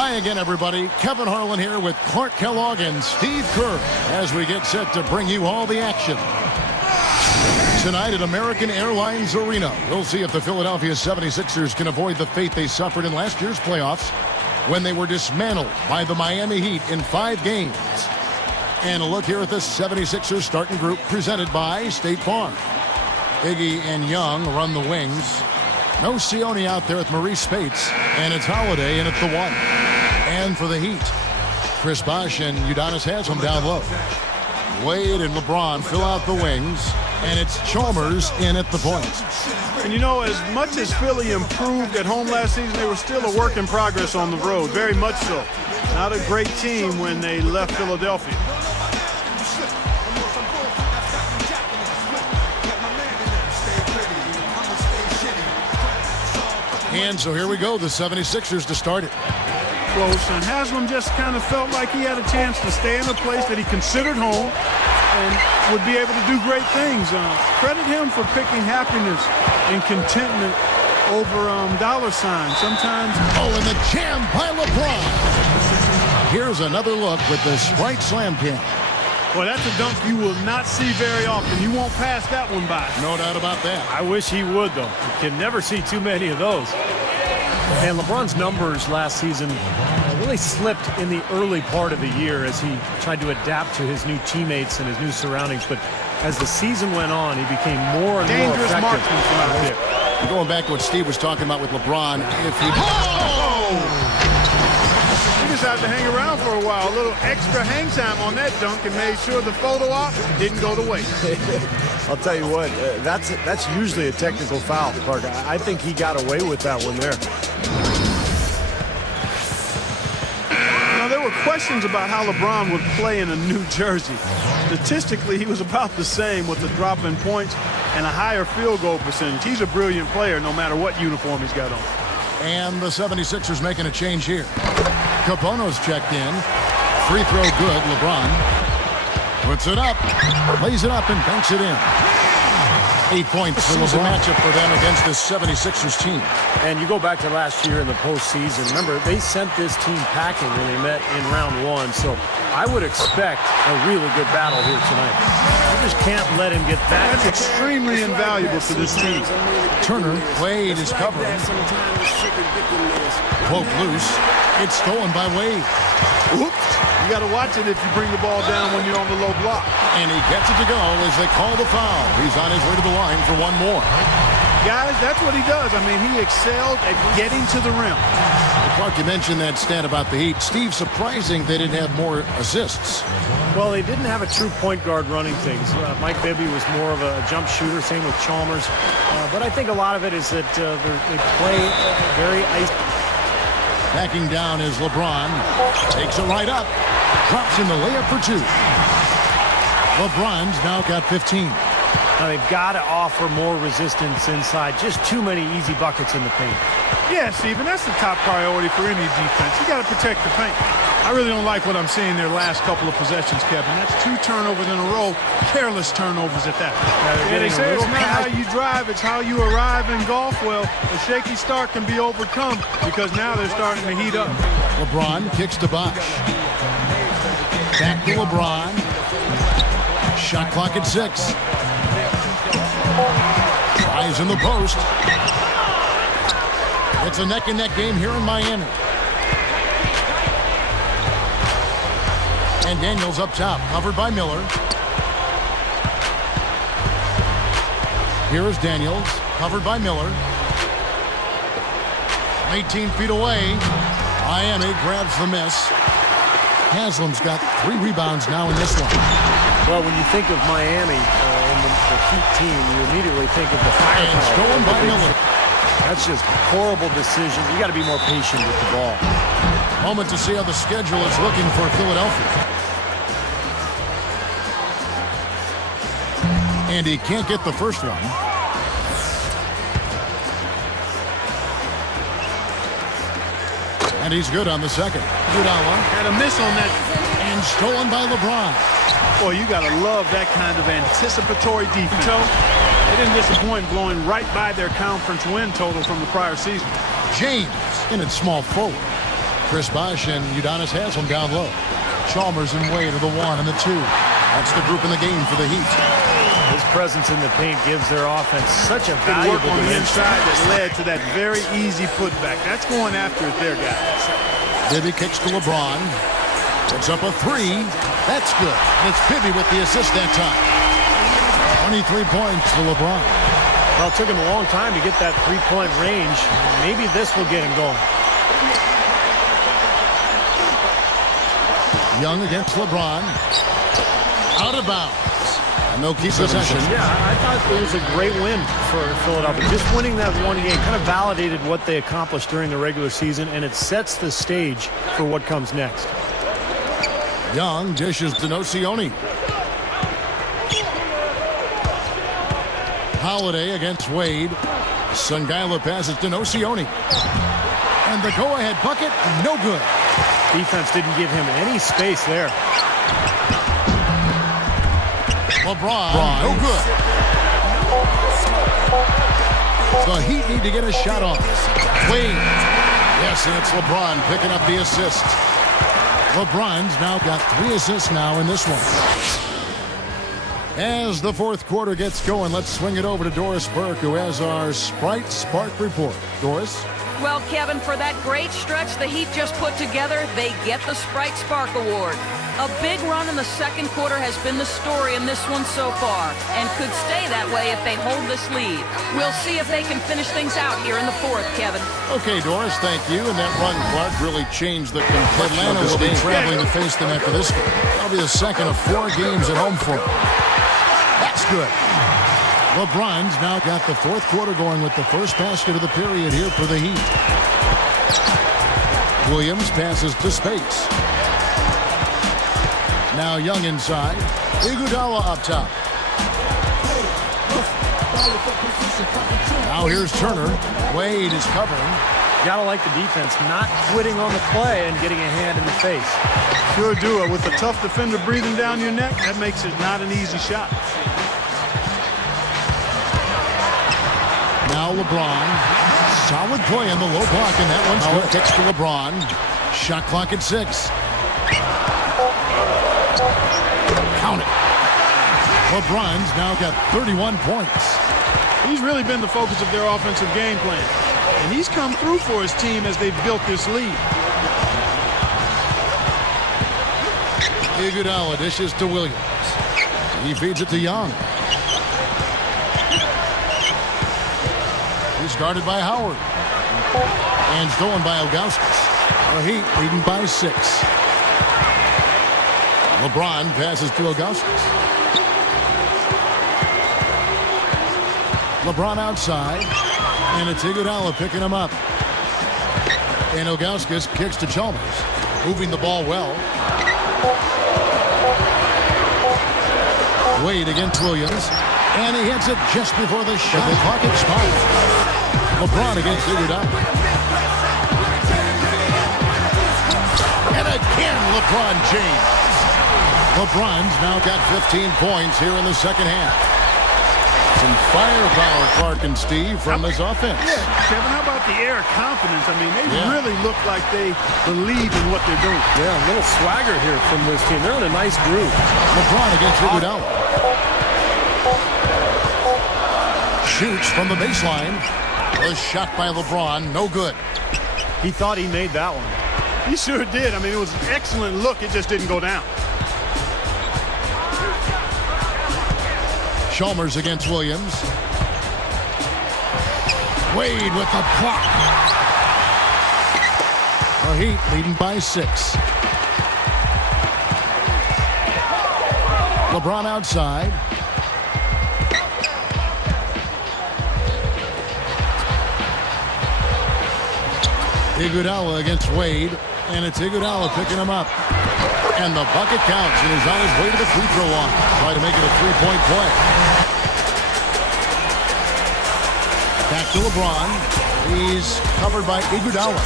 Hi again, everybody. Kevin Harlan here with Clark Kellogg and Steve Kerr as we get set to bring you all the action. Tonight at American Airlines Arena, we'll see if the Philadelphia 76ers can avoid the fate they suffered in last year's playoffs when they were dismantled by the Miami Heat in 5 games. And a look here at the 76ers starting group presented by State Farm. Iggy and Young run the wings. No Sione out there with Maurice Spates, and it's Holiday in at the 1. And for the Heat, Chris Bosh and Udonis Haslem down low. Wade and LeBron fill out the wings, and it's Chalmers in at the point. And you know, as much as Philly improved at home last season, they were still a work in progress on the road, very much so. Not a great team when they left Philadelphia. And so here we go, the 76ers to start it. Close, and Haslem just kind of felt like he had a chance to stay in a place that he considered home and would be able to do great things. Credit him for picking happiness and contentment over dollar signs. Sometimes. Oh, and the jam by LeBron. Here's another look with the Sprite Slam Cam. Well, that's a dunk you will not see very often. You won't pass that one by. No doubt about that. I wish he would, though. You can never see too many of those. And LeBron's numbers last season really slipped in the early part of the year as he tried to adapt to his new teammates and his new surroundings. But as the season went on, he became more and more effective. Dangerous marksman from out there. Going back to what Steve was talking about with LeBron, if he... He decided to hang around for a while. A little extra hang time on that dunk and made sure the photo op didn't go to waste. I'll tell you what, that's usually a technical foul, Clark. I think he got away with that one there. Now, there were questions about how LeBron would play in a new jersey. Statistically, he was about the same with a drop in points and a higher field goal percentage. He's a brilliant player no matter what uniform he's got on. And the 76ers making a change here. Capone's checked in. Free throw good. LeBron puts it up, lays it up, and banks it in. 8 points. This was a matchup for them against this 76ers team. And you go back to last year in the postseason. Remember, they sent this team packing when they met in round 1. So I would expect a really good battle here tonight. You just can't let him get that. That's extremely invaluable for this team. Turner, Wade is covering. Poke loose. It's stolen by Wade. Oops. You got to watch it if you bring the ball down when you're on the low block. And he gets it to go as they call the foul. He's on his way to the line for one more. Guys, that's what he does. I mean, he excelled at getting to the rim. Clark, you mentioned that stat about the Heat. Steve, surprising they didn't have more assists. Well, they didn't have a true point guard running things. Mike Bibby was more of a jump shooter, same with Chalmers. But I think a lot of it is that they play very ice. Backing down is LeBron. Takes it right up. Drops in the layup for 2. LeBron's now got 15. Now they've got to offer more resistance inside. Just too many easy buckets in the paint. Yeah, Stephen, that's the top priority for any defense. You got to protect the paint. I really don't like what I'm seeing their last couple of possessions, Kevin. That's 2 turnovers in a row. Careless turnovers at that. Yeah, they say it's not how you drive, it's how you arrive in golf. Well, a shaky start can be overcome because now they're starting to heat up. LeBron kicks to Bosh. Back to LeBron. Shot clock at 6. Tries in the post. It's a neck-and-neck game here in Miami. And Daniels up top, covered by Miller. Here is Daniels, covered by Miller. 18 feet away. Miami grabs the miss. Haslem's got 3 rebounds now in this one. Well, when you think of Miami and the Heat team, you immediately think of the firepower. And stolen by Miller. That's just horrible decision. You got to be more patient with the ball. Moment to see how the schedule is looking for Philadelphia. And he can't get the first one. And he's good on the second. Udala had a miss on that. And stolen by LeBron. Boy, you got to love that kind of anticipatory defense. They didn't disappoint, blowing right by their conference win total from the prior season. James in at small forward. Chris Bosh and Udonis Haslem down low. Chalmers and Wade are the 1 and the 2. That's the group in the game for the Heat. His presence in the paint gives their offense such a Good work valuable on the dimension. inside that led to that very easy putback. That's going after it there, guys. Bibby kicks to LeBron. Puts up a 3. That's good. And it's Bibby with the assist that time. 23 points for LeBron. Well, it took him a long time to get that three-point range. Maybe this will get him going. Young against LeBron. Out of bounds. And they'll keep possession. Yeah, I thought it was a great win for Philadelphia. Just winning that one game kind of validated what they accomplished during the regular season, and it sets the stage for what comes next. Young dishes to Nocioni. Holiday against Wade. Sungila passes to Nocioni. And the go-ahead bucket, no good. Defense didn't give him any space there. LeBron, no good. The Heat need to get a shot off. Wade. Yes, and it's LeBron picking up the assist. LeBron's now got 3 assists now in this one. As the fourth quarter gets going, let's swing it over to Doris Burke, who has our Sprite Spark report. Doris? Well, Kevin, for that great stretch the Heat just put together, they get the Sprite Spark Award. A big run in the second quarter has been the story in this one so far, and could stay that way if they hold this lead. We'll see if they can finish things out here in the fourth, Kevin. Okay, Doris, thank you. And that run, Clark, really changed the complexion. Atlanta will be traveling to face them after this game. That'll be the second of 4 games at home for them. That's good. LeBron's now got the fourth quarter going with the first basket of the period here for the Heat. Williams passes to space. Now Young inside. Iguodala up top. Now here's Turner. Wade is covering. Gotta like the defense not quitting on the play and getting a hand in the face. Sure do it. With a tough defender breathing down your neck, that makes it not an easy shot. Now LeBron. Solid play in the low block, and that one's good. Kicks to LeBron. Shot clock at 6. Count it. LeBron's now got 31 points. He's really been the focus of their offensive game plan. And he's come through for his team as they've built this lead. Iguodala dishes to Williams. He feeds it to Young. He's guarded by Howard. And stolen by Ilgauskas. The Heat leading by 6. LeBron passes to Ilgauskas. LeBron outside. And it's Iguodala picking him up. And Ilgauskas kicks to Chalmers. Moving the ball well. Wade against Williams. And he hits it just before the shot clock expires. LeBron against Iguodala. And again, LeBron James. LeBron's now got 15 points here in the second half. Some firepower, Clark and Steve, from this offense. Yeah, Kevin, how about the air of confidence? I mean, they really look like they believe in what they're doing. Yeah, a little swagger here from this team. They're in a nice groove. LeBron against Iguodala. Shoots from the baseline. Was shot by LeBron. No good. He thought he made that one. He sure did. I mean, it was an excellent look. It just didn't go down. Chalmers against Williams. Wade with the block. The Heat leading by 6. LeBron outside. Iguodala against Wade. And it's Iguodala picking him up. And the bucket counts, and he's on his way to the free throw line. Try to make it a 3-point play. Back to LeBron. He's covered by Iguodala.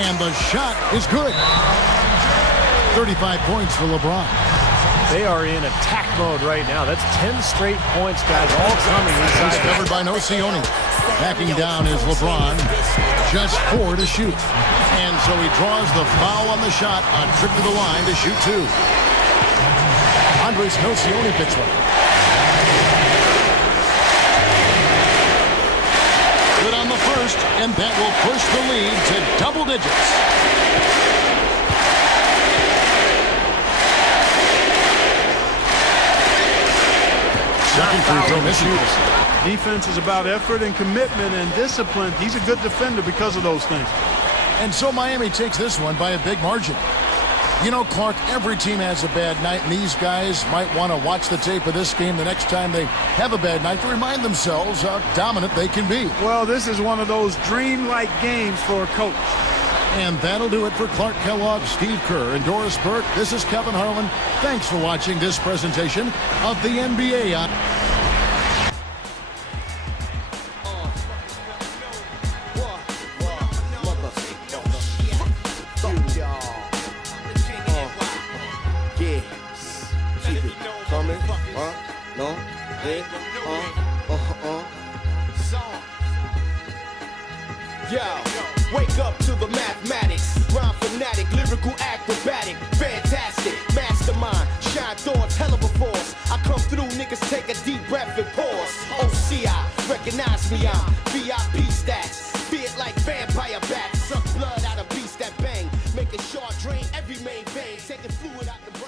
And the shot is good. 35 points for LeBron. They are in attack mode right now. That's 10 straight points, guys, all coming inside. He's covered by Nocioni. Backing down is LeBron. Just 4 to shoot. And so he draws the foul on the shot. A trip to the line to shoot two. Andres Nocioni picks one. Good on the first, and that will push the lead to double digits. Second free throw misses. Defense is about effort and commitment and discipline. He's a good defender because of those things. And so Miami takes this one by a big margin. You know, Clark, every team has a bad night, and these guys might want to watch the tape of this game the next time they have a bad night to remind themselves how dominant they can be. Well, this is one of those dreamlike games for a coach. And that'll do it for Clark Kellogg, Steve Kerr, and Doris Burke. This is Kevin Harlan. Thanks for watching this presentation of the NBA on Wake up to the mathematics, rhyme fanatic, lyrical acrobatic, fantastic, mastermind, shine thoughts, hell of a force. I come through, niggas take a deep breath and pause. OCI, recognize me, I'm VIP stats, feared like vampire bats, suck blood out of beast that bang, making sure drain every main vein, taking fluid out the